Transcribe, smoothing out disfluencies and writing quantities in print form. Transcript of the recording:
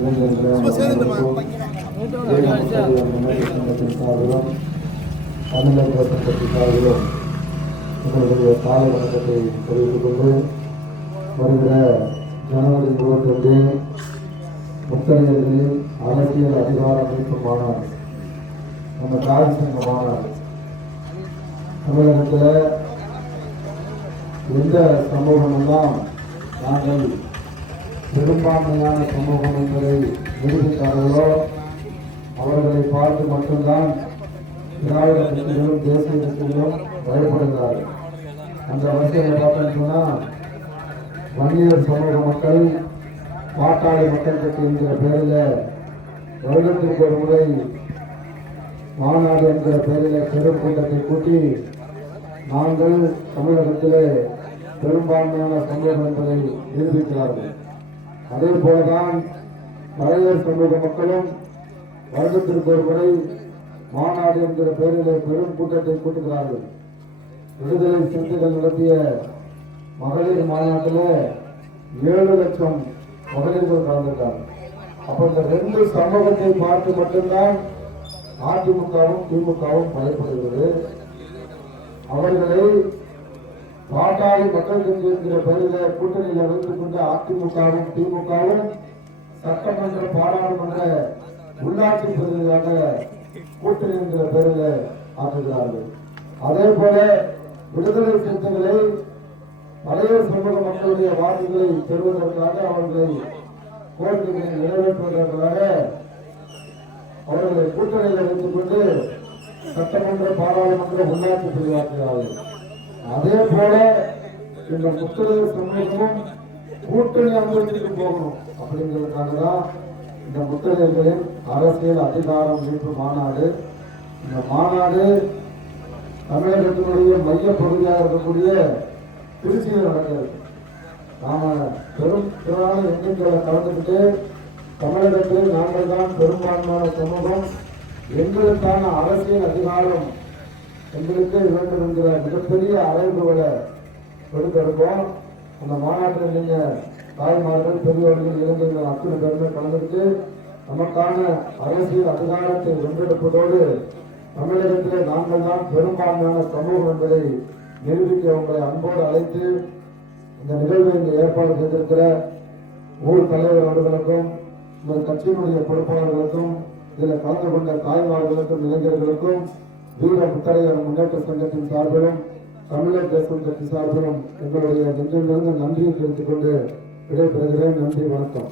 சங்கத்தின் சார்பிலும் தமிழக சங்கத்தின் சார்பிலும் உங்களுடைய கால வணக்கத்தை தெரிவித்துக் கொண்டு வருகிற ஜனவரி 22 முத்தரையர்களின் அரசியல் அதிகார மீட்பு மாநாடு, நம்ம தாய் சங்க மாநாடு தமிழகத்தில் எந்த சமூகம் எல்லாம் நாங்கள் பெரும்பான்மையான சமூகம் என்பதை நிரூபித்தார்களோ அவர்களை பார்த்து மட்டும்தான் திராவிட கட்சிகளும் தேசிய கட்சிகளும் பயப்படுகிறார்கள். அந்த வரிசையை பார்த்தோம்னு சொன்னால் வன்னியர் சமூக மக்கள் பாட்டாளி மக்கள் கட்சி என்கிற பெயரில் வருடத்திற்கு ஒரு முறை மாநாடு என்கிற பெயரில் பெரும் கூட்டத்தை கூட்டி நாங்கள் தமிழகத்திலே பெரும்பான்மையான சமூகம் என்பதை நிரூபிக்கிறார்கள். அதே போலதான் பழையர் சமூக மக்களும் வருடத்திற்கு ஒரு முறை மாநாடு என்கிற பெயரிலே பெரும் கூட்டத்தை கூட்டுகிறார்கள். விடுதலை சிறுத்தைகள் நடத்திய மகளிர் மாநாட்டில் 7 லட்சம் மகளிர்கள் கலந்துட்டார்கள். அப்ப இந்த 2 சமூகத்தை பார்த்து மட்டும்தான் அதிமுகவும் திமுகவும் பயப்படுகிறது. அவர்களை பாட்டாளி மக்கள் கட்சி என்கிற பெயரில் கூட்டணியில் வைத்துக் கொண்ட அதிமுகவும் திமுகவும் சட்டமன்ற பாராளுமன்ற உள்ளாட்சி பிரதிநிதியாக கூட்டணி என்கிற பெயரில் ஆக்குகிறார்கள். அதே போல விடுதலை சிறுத்தைகளை பழைய சமூக மக்களுடைய வாக்குகளை பெறுவதற்காக அவர்களை கோரிக்கைகளை நிறைவேற்றுவதற்காக அவர்களை கூட்டணியில் வைத்துக் கொண்டு சட்டமன்ற பாராளுமன்ற உள்ளாட்சி பிரதிவாக்குகிறார்கள். அதே போல இந்த முத்தரையர் சமூகமும் கூட்டணி அனுமதிக்கு போகணும் அப்படிங்கிறதுக்காக தான் இந்த முத்தரையர்களின் அரசியல் அதிகாரம் மீட்பு மாநாடு. இந்த மாநாடு தமிழகத்தினுடைய மைய பகுதியாக இருக்கக்கூடிய திருச்சியில் நடக்கிறது. நாம பெரும் திரளான எண்ணிக்கையில் கலந்துக்கிட்டு தமிழகத்தில் நாங்கள் தான் பெரும்பான்மையான சமூகம், எங்களுக்கான அரசியல் அதிகாரம் எங்களுக்கு வேண்டும் என்கிற மிகப்பெரிய அறைகூவலை கொடுத்திருக்கோம். அந்த மாநாட்டில் நீங்க தாய்மார்கள், பெரியவர்கள், இளைஞர்கள் அத்தனை பேருமே கலந்துட்டு நமக்கான அரசியல் அதிகாரத்தை வென்றெடுப்பதோடு தமிழகத்திலே நாங்கள் தான் பெரும்பான்மையான சமூகம் என்பதை நிரூபிக்க உங்களை அன்போடு அழைத்து இந்த நிகழ்வை இங்கு ஏற்பாடு செய்திருக்கிற ஊர் தலைவர் அவர்களுக்கும் இந்த கட்சியினுடைய பொறுப்பாளர்களுக்கும் இதில் கலந்து கொண்ட தாய்மார்களுக்கும் இளைஞர்களுக்கும் வீர முத்தரையர் முன்னேற்ற சங்கத்தின் சார்பிலும் தமிழர் தேசம் கட்சி சார்பிலும் எங்களுடைய நெஞ்சிலிருந்து நன்றியை தெரிவித்துக் கொண்டு விடைபெறுகிறேன். நன்றி, வணக்கம்.